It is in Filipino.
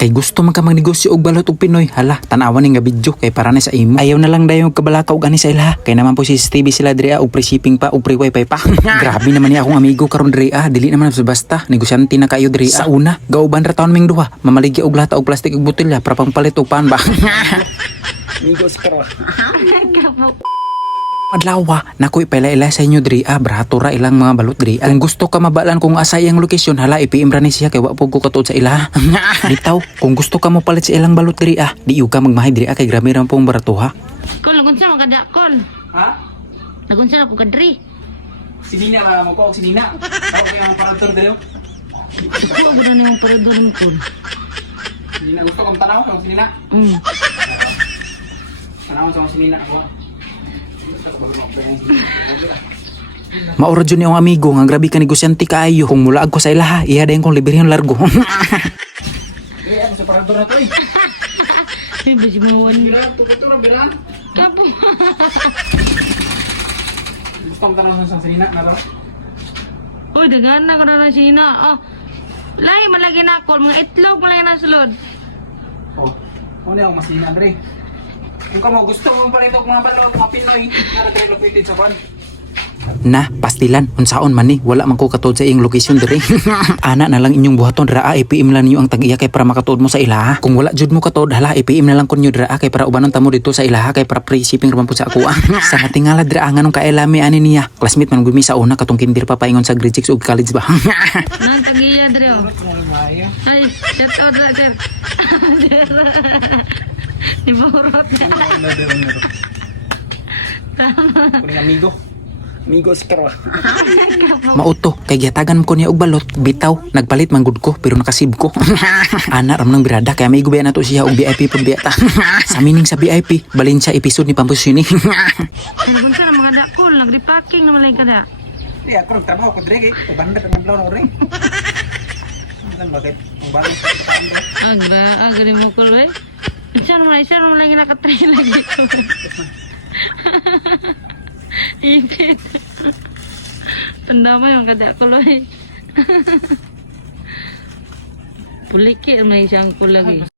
Kay gusto man ka magnegosyo og balot og Pinoy, hala, tanawan ni nga video kay para na sa imo. Ayaw na lang dayon kabalaka og ani sa ilaha. Kay naman po si CCTV sila diri og free shipping pa og free wifi pa. Grabe naman ni akong amigo karon diri dili naman sa basta. Negosyante na kayo diri sa una. Gauban ra taon ming duha, mamaligya og lata og plastik og botelya para pangpalit og pan ba. Amigos karo. Adlawa, nakoy paila-ila sa inyo diri brato ra ilang mga balot diri. Kung gusto ka mabalan kung asay ang lokasyon, hala ipiim ra ni siya kay wa po ko katuod sa ila. Bitaw, kung gusto ka mo palit sa ilang balot diri di ka magmahay diri kay grabe ra pong barato ha. Kol lagun sa magada kol. Ha? Lagun sa ko kadri. Sinina ba mo ko sinina? Ako yung parator diri. Ko gud na yung paredor mo kol. Sinina gusto kong tanaw kung sinina. Tanaw sa sinina ako. Maura dyan yung amigo nga grabe ka negosyante kaayo. Kung mulaag ko sa ilaha, iya dayon kong librehon largo. Iya ako sa parador na to eh. Ay, basi mo wan. Bila, tukatura, bila. Kapo. Gusto kong tanaw sa sinina na to. Uy, dagan na ko na sina. Oh. Lahi man lagi na kol, mga itlog man lagi na sulod. Oh, ano yung masina, Andre? Kung ka mo gusto mong palito mga balot, mga Pinoy, nara tayo located sa kwan. Na, pastilan, unsaon man ni, wala man ko katod sa iyong location dire. Ana na lang inyong buhaton draa, ipiim lang niyo ang tag-iya kay para makatuod mo sa ilaha. Kung wala jud mo katod, hala ipiim na lang kunyo draa kay para ubanon tamo dito sa ilaha kay para free shipping raman po sa ako. Sa natingala draa nganong kaelami ani niya. Classmate man gumi sa una katong kindir pa paingon sa grade 6 ug college ba. Nang tagiya dre. Ay, set order sir. Iburot. Tama. Kuning amigo. Amigos karo. Mauto kay gihatagan ko niya og balot, bitaw nagpalit man gud ko pero nakasib ko. Ana ram nang birada kay may gubiya nato siya og VIP pud biyata. Sa mining sa VIP, balin siya episode ni Pampus yun. Ano sa mga dakol, nagre-packing naman lang kada. Di ako nagtrabaho ko dire, ubanda pag naglaw rin. Bakit? Ang bago sa kaan Agba, agri mo kul we. Isa naman lagi nakatry lagi ko. Ipit. Tanda mo yung kada ko we. Puliki may isang ko lagi.